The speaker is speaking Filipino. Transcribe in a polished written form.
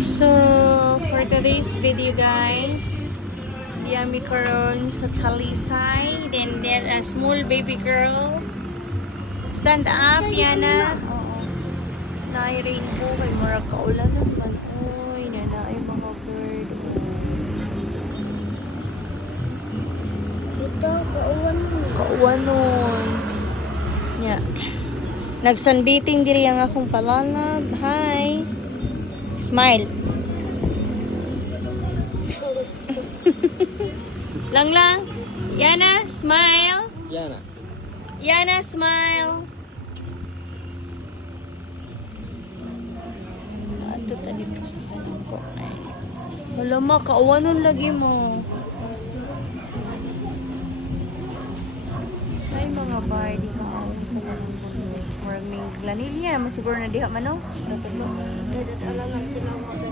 So, for today's video guys, yummy karon sa Talisay. Then there's a small baby girl. Stand up, Yana. Oo. Nai-rainbow. May mura kaulan naman. Uy, nanay mga bird. Ito, kauwan mo. Kauwan nun. Yeah. Nag-sunbathing diri ang akong palalab. Hi. Smile. Lang lang. Yana, smile. Yana. Yana, smile. Ando ta dito sa kanang ko. Wala ma, kauwanon lagi mo. Ay, mga bar, di ka ako sa kanang ko. Maraming glanilya. Masiguro na diha man, no? Dadat alam na sila mga